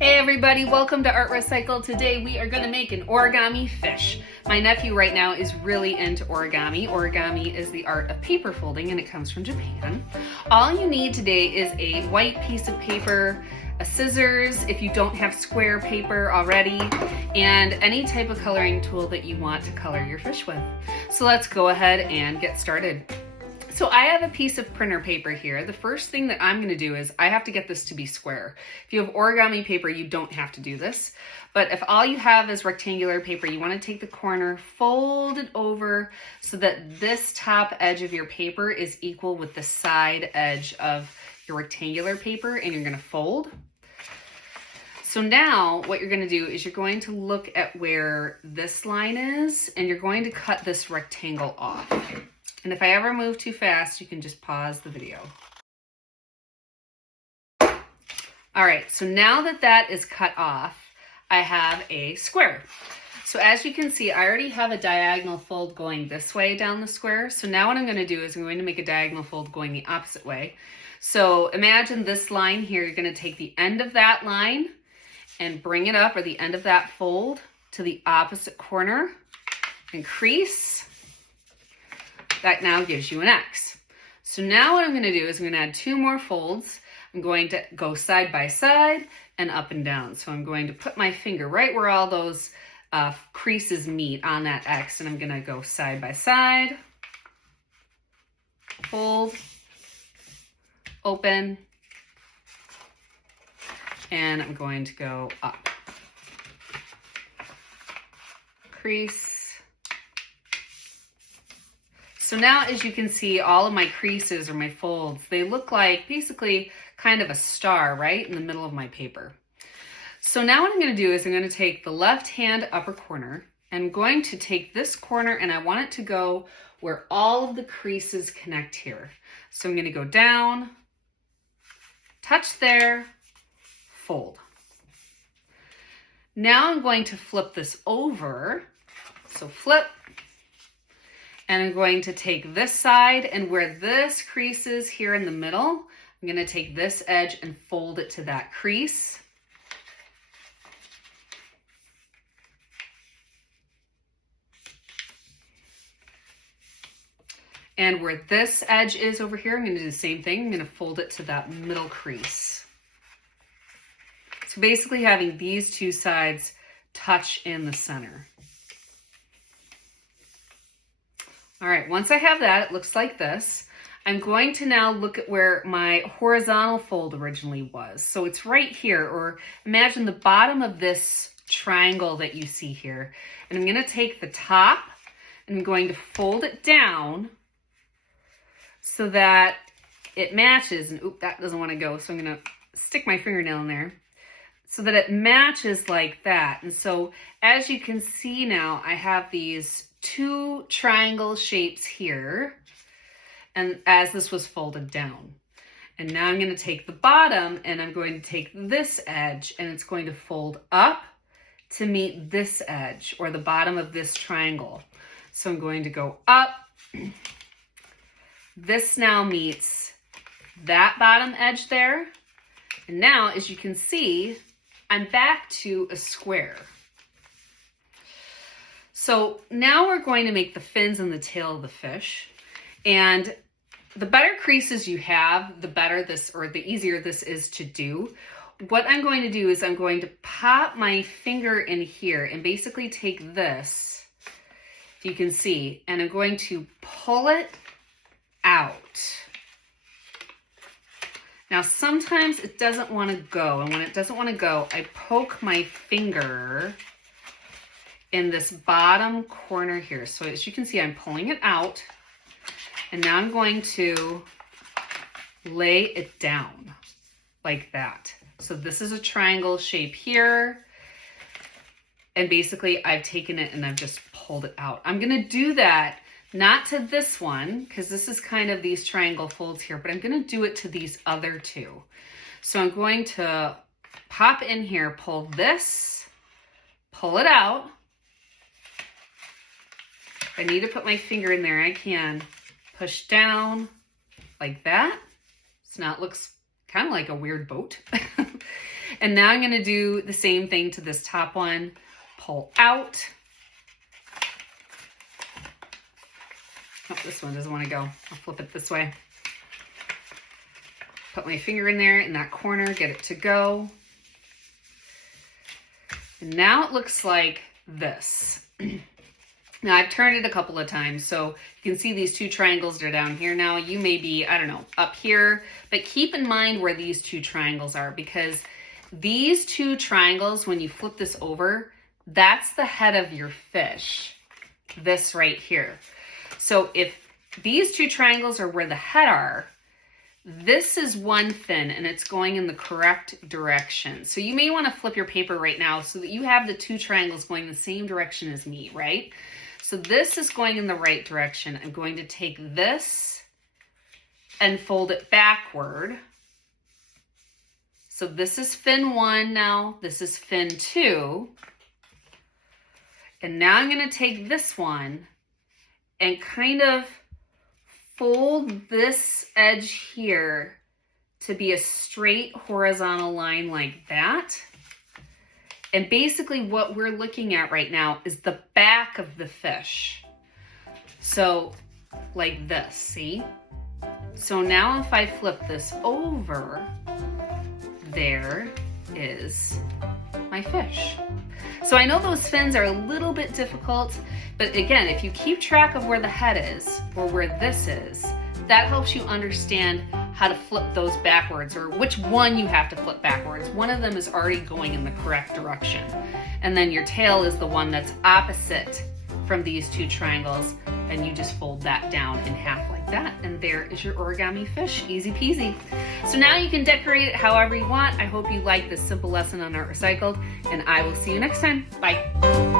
Hey everybody, welcome to Art Recycle. Today we are going to make an origami fish. My nephew right now is really into origami. Origami is the art of paper folding and it comes from Japan. All you need today is a white piece of paper, a scissors if you don't have square paper already, and any type of coloring tool that you want to color your fish with. So let's go ahead and get started. So I have a piece of printer paper here. The first thing that I'm going to do is I have to get this to be square. If you have origami paper, you don't have to do this. But if all you have is rectangular paper, you want to take the corner, fold it over so that this top edge of your paper is equal with the side edge of your rectangular paper, and you're going to fold. So now what you're going to do is you're going to look at where this line is, and you're going to cut this rectangle off. And if I ever move too fast, you can just pause the video. All right, so now that that is cut off, I have a square. So as you can see, I already have a diagonal fold going this way down the square. So now what I'm going to do is I'm going to make a diagonal fold going the opposite way. So imagine this line here. You're going to take the end of that line and bring it up, or the end of that fold, to the opposite corner and crease. That now gives you an X. So now what I'm going to do is I'm going to add two more folds. I'm going to go side by side and up and down. So I'm going to put my finger right where all those creases meet on that X, and I'm going to go side by side, fold, open, and I'm going to go up, crease. So now, as you can see, all of my creases or my folds, they look like basically kind of a star right in the middle of my paper. So now what I'm going to do is I'm going to take the left hand upper corner, and I'm going to take this corner and I want it to go where all of the creases connect here. So I'm going to go down, touch there, fold. Now I'm going to flip this over. So flip. And I'm going to take this side, and where this crease is here in the middle, I'm going to take this edge and fold it to that crease. And where this edge is over here, I'm going to do the same thing. I'm going to fold it to that middle crease. So basically having these two sides touch in the center. All right, once I have that, it looks like this. I'm going to now look at where my horizontal fold originally was. So it's right here, or imagine the bottom of this triangle that you see here. And I'm going to take the top and I'm going to fold it down so that it matches. And oop, that doesn't want to go. So I'm going to stick my fingernail in there so that it matches like that. And so as you can see now, I have these two triangle shapes here, and as this was folded down. And now I'm going to take the bottom and I'm going to take this edge, and it's going to fold up to meet this edge, or the bottom of this triangle. So I'm going to go up. This now meets that bottom edge there. And now, as you can see, I'm back to a square. So now we're going to make the fins and the tail of the fish. And the better creases you have, the better this, or the easier this is to do. What I'm going to do is I'm going to pop my finger in here and basically take this, if you can see, and I'm going to pull it out. Now sometimes it doesn't want to go, and when it doesn't want to go, I poke my finger in this bottom corner here. So as you can see, I'm pulling it out, and now I'm going to lay it down like that. So this is a triangle shape here, and basically I've taken it and I've just pulled it out. I'm going to do that not to this one, because this is kind of these triangle folds here, but I'm going to do it to these other two. So I'm going to pop in here, pull this, pull it out. If I need to put my finger in there, I can push down like that. So now it looks kind of like a weird boat. And now I'm gonna do the same thing to this top one. Pull out. Oh, this one doesn't want to go. I'll flip it this way. Put my finger in there in that corner, get it to go. And now it looks like this. Now I've turned it a couple of times, so you can see these two triangles are down here now. You may be, I don't know, up here, but keep in mind where these two triangles are, because these two triangles, when you flip this over, that's the head of your fish, this right here. So if these two triangles are where the head are, this is one fin and it's going in the correct direction. So you may want to flip your paper right now so that you have the two triangles going the same direction as me, right? So this is going in the right direction. I'm going to take this and fold it backward. So this is fin 1 now, this is fin 2. And now I'm going to take this one and kind of fold this edge here to be a straight horizontal line like that. And basically what we're looking at right now is the back of the fish. So like this, see? So now if I flip this over, there is my fish. So I know those fins are a little bit difficult, but again, if you keep track of where the head is or where this is, that helps you understand how to flip those backwards, or which one you have to flip backwards. One of them is already going in the correct direction. And then your tail is the one that's opposite from these two triangles, and you just fold that down in half like that, and there is your origami fish, easy peasy. So now you can decorate it however you want. I hope you like this simple lesson on Art Recycled, and I will see you next time. Bye.